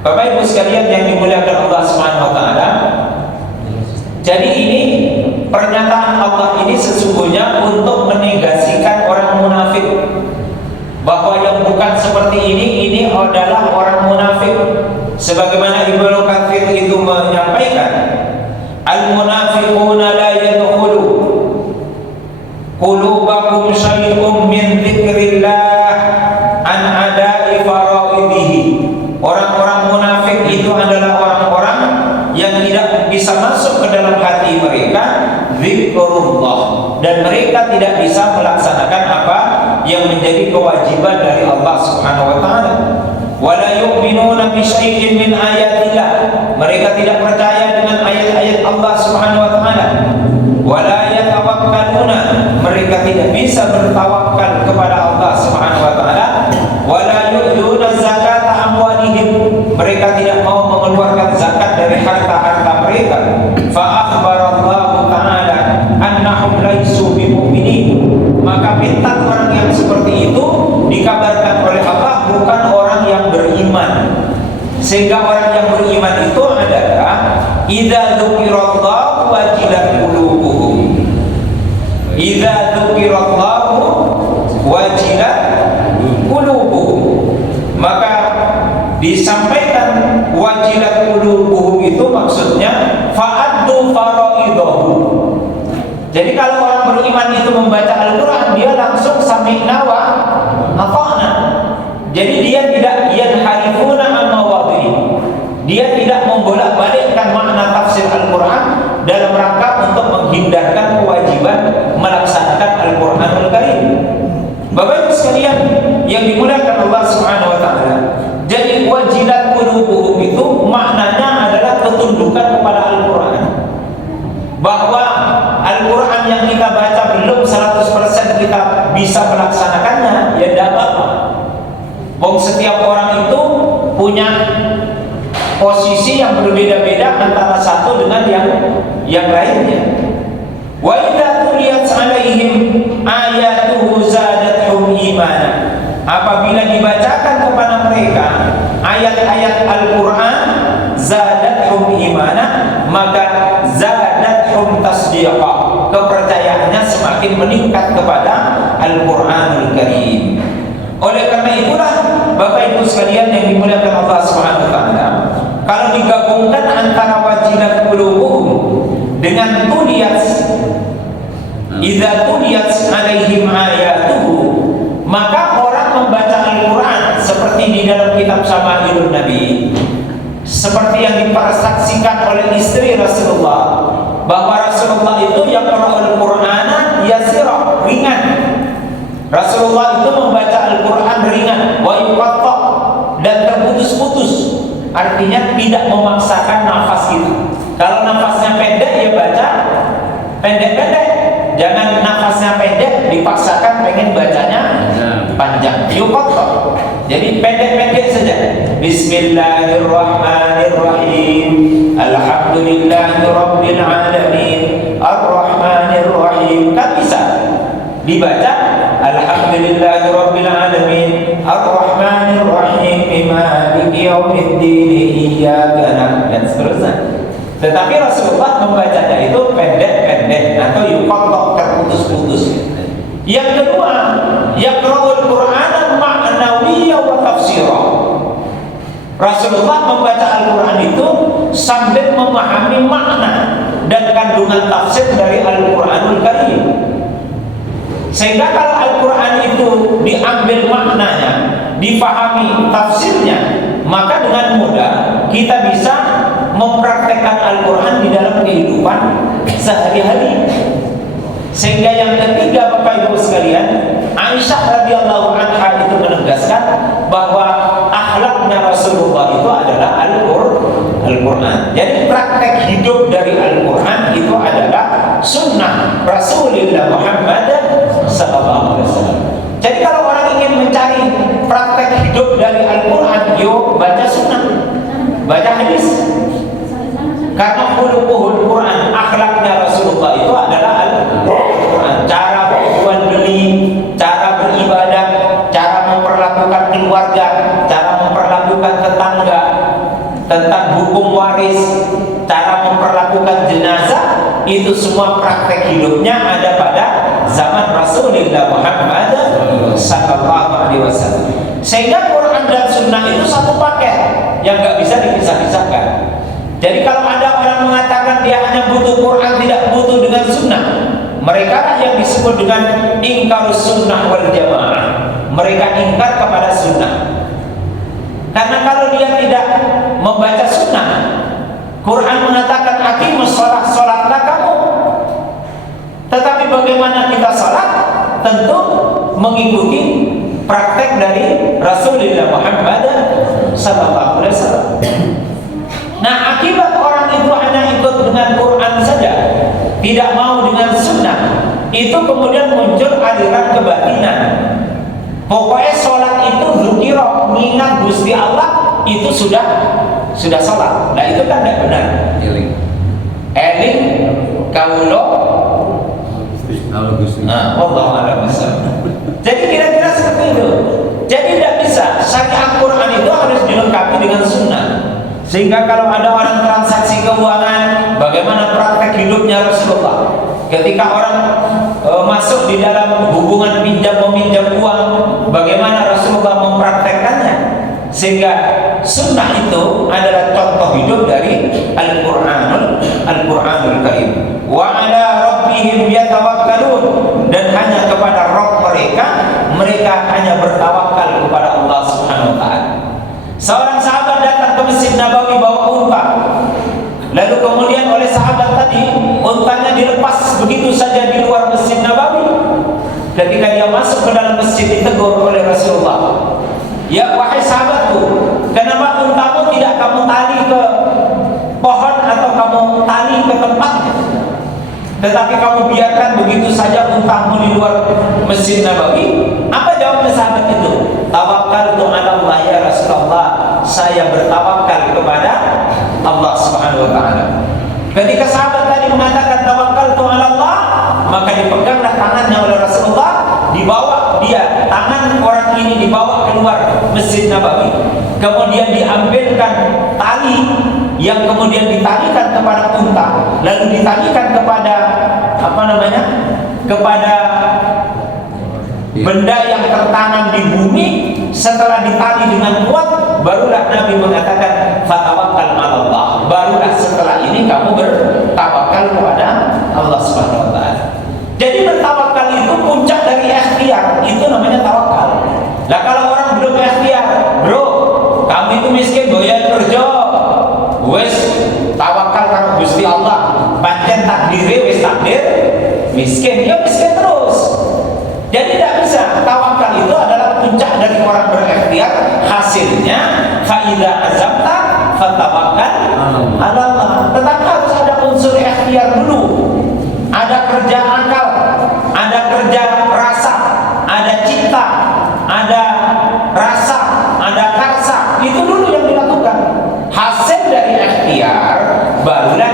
Bapak Ibu sekalian yang dimuliakan Allah Subhanahu wa taala, jadi ini pernyataan Allah ini sesungguhnya untuk menegasikan orang munafik bahwa yang bukan seperti ini adalah orang munafik. Sebagaimana Ibnu Katsir itu menyampaikan, al-munafiquna la yadkhulu qulubakum syai'un min dzikrillah an ada'i faraidihi. Orang-orang munafik itu adalah orang-orang yang tidak bisa masuk ke dalam hati mereka zikrullah, dan mereka tidak bisa melaksanakan apa yang menjadi kewajiban dari Allah Subhanahu wa taala. Wala yu'minuna bi syai'in min ayatillah, mereka tidak percaya dengan ayat-ayat Allah Subhanahu wa taala. Wala yatawakkaluna, mereka tidak bisa bertawakal kepada Allah Subhanahu wa taala. Wala yu'tuna zakata amwalihim, mereka tidak mau mengeluarkan zakat dari harta-harta mereka. Fa akhbarallahu ta'ala annahum laisu bimu'minin, maka pintar orang yang seperti itu dikabarkan oleh Allah bukan orang yang beriman. Sehingga orang yang beriman itu adalah idza dzukirallahu wajilat qulubuhum, idza dzukirallahu wajilat qulubuhum, maka disampaikan wajilat qulubuhum itu maksudnya fa'addu faraidahu. Jadi kalau orang beriman itu membaca Al-Quran, dia langsung sami'na wa ata'na. Jadi dia tidak yanharifuna an mawadhi'i, dia tidak membolak-balikkan makna tafsir Al-Quran dalam rangka untuk menghindarkan kewajiban melaksanakan Al-Quranul Karim. Bapak Ibu sekalian yang dimuliakan Allah Subhanahu wa taala, jadi wajilat qulubuhum itu maknanya adalah ketundukan kepada Al-Quran. Bahwa Al-Quran yang kita baca belum 100% kita bisa melaksanakannya, ya tidak apa-apa. Wong setiap orang itu punya posisi yang berbeda-beda antara satu dengan yang lainnya. Wa idza tuliyat 'alaihim ayatuhu zadatuhum imana, apabila dibacakan kepada mereka ayat-ayat Al-Quran, zadatuhum imana, maka zadatuhum tasdiqa, kepercayaannya semakin meningkat kepada Al-Quranul Karim. Oleh karena itulah Bapak Ibu sekalian yang dimuliakan Allah Subhanahu wa taala, kalau digabungkan antara wajilat qulubuhum dengan tuliyat, idza tuliyat 'alaihim ayatuhu, maka orang membaca Al-Quran seperti di dalam kitab Syama'ilun Nabi, seperti yang dipersaksikan oleh istri Rasulullah, bahwa Rasulullah itu yang yaqra'ul Qur'ana yasira, ringan. Rasulullah itu membaca Al-Quran ringan, wa yuqatta, dan terputus-putus, artinya tidak memaksakan nafas kita. Kalau nafasnya pendek ya baca pendek-pendek, jangan nafasnya pendek dipaksakan pengen bacanya panjang. Yuqatta, jadi pendek-pendek saja. Bismillahirrahmanirrahim, alhamdulillahi rabbil alamin, arrahmanirrahim. Kan bisa dibaca alhamdulillahi rabbil alamin, arrahmanirrahim, maliki yaumiddin, iyyaka na'budu, dan seterusnya. Tetapi Rasulullah membacanya itu pendek-pendek atau yuqatta, terputus-putus. Yang kedua, yaqra'ul Qur'ana ma'nawiyya wa tafsira. Rasulullah membaca Al-Quran itu sambil memahami makna dan kandungan tafsir dari Al-Quranul Karim. Sehingga kalau Al-Quran itu diambil maknanya, difahami tafsirnya, maka dengan mudah kita bisa mempraktekkan Al-Quran di dalam kehidupan sehari-hari. Sehingga yang ketiga Bapak Ibu sekalian, Aisyah radhiyallahu anha itu menegaskan bahwa akhlaknya Rasulullah itu adalah Al-Quran. Jadi praktek hidup dari Al-Quran itu adalah sunnah Rasulullah Muhammad sallallahu alaihi wasallam. Jadi kalau orang ingin mencari praktek hidup dari Al-Quran, yuk baca sunnah, baca hadis. Karena khuluquhul Quran, akhlaknya Rasulullah itu adalah Al-Quran. Cara jual beli, cara beribadah, cara memperlakukan keluarga, cara memperlakukan tetangga, tentang hukum waris, cara memperlakukan jenazah, itu semua praktek hidupnya ada pada zaman Rasulullah Muhammad sallallahu alaihi wasallam. Sehingga Quran dan Sunnah itu satu paket yang nggak bisa dipisah-pisahkan. Jadi kalau ada orang mengatakan dia hanya butuh Quran, tidak butuh dengan Sunnah, mereka lah yang disebut dengan ingkarus sunnah wal jamaah. Mereka ingkar kepada Sunnah. Karena kalau dia tidak membaca Sunnah, Quran mengatakan aqimus shalah, salatlah kamu. Tetapi bagaimana kita salat? Tentu mengikuti praktek dari Rasulullah Muhammad sallallahu alaihi wasallam. Nah, akibat orang itu hanya ikut dengan Quran saja, tidak mau dengan Sunnah, itu kemudian muncul aliran kebatinan. Pokoknya sholat itu zikir, mengingat Gusti Allah, itu sudah sholat. Nah itu kan tidak benar. Eling kaulo. Nah, wallahu a'lam bishawab. Jadi kira-kira seperti itu. Jadi tidak bisa. Syariat Quran itu harus dilengkapi dengan Sunnah. Sehingga kalau ada orang transaksi keuangan, bagaimana praktek hidupnya Rasulullah? Ketika orang masuk di dalam hubungan pinjam meminjam uang, bagaimana Rasulullah mempraktekkannya? Sehingga Sunnah itu adalah contoh hidup dari Al-Qur'anul Karim. Wa ala rabbihim yatawakkalun, dan hanya kepada Rabb mereka hanya bertawakal kepada Allah Subhanahu wa taala. Seorang sahabat datang ke Masjid Nabawi bawa unta. Lalu kemudian oleh sahabat tadi untanya dilepas begitu saja di luar Masjid Nabawi. Ketika dia masuk ke dalam masjid ditegur oleh Rasulullah. Ya wahai sahabatku, kenapa untamu tidak kamu tali ke pohon atau kamu tali ke tempatnya, tetapi kamu biarkan begitu saja untamu di luar Masjid Nabawi? Apa jawabnya sahabat itu? Tawakkaltu 'ala Allah ya Rasulullah, saya bertawakal kepada Allah Subhanahu wa taala. Ketika sahabat tadi mengatakan tawakkaltu 'ala Allah, maka dipeganglah tangannya oleh Rasulullah, dibawa dia, tangan orang ini dibawa keluar Masjid Nabawi, kemudian diambilkan tali yang kemudian ditalikan kepada unta, lalu ditalikan kepada kepada benda yang tertanam di bumi. Setelah ditali dengan kuat, barulah Nabi mengatakan fatawakkal 'ala Allah, barulah setelah ini kamu bertawakal kepada Allah Subhanahu wa taala. Jadi bertawakal itu puncak dari ikhtiar, itu namanya tawakal. Lah kalau orang belum ikhtiar, bro, kamu itu miskin, boyan kerja, wes tawakal karo Gusti Allah, pancen takdire wis takdir miskin, ya miskin terus. Jadi tidak bisa. Tawakal itu adalah puncak dari orang berikhtiar. Hasilnya fa idza azamta fatawakkal 'ala Allah. Tetapi harus ada unsur ikhtiar dulu. Ada kerja akal, ada kerja rasa, ada cita, ada rasa, ada karsa. Itu dulu yang dilakukan. Hasil dari ikhtiar barulah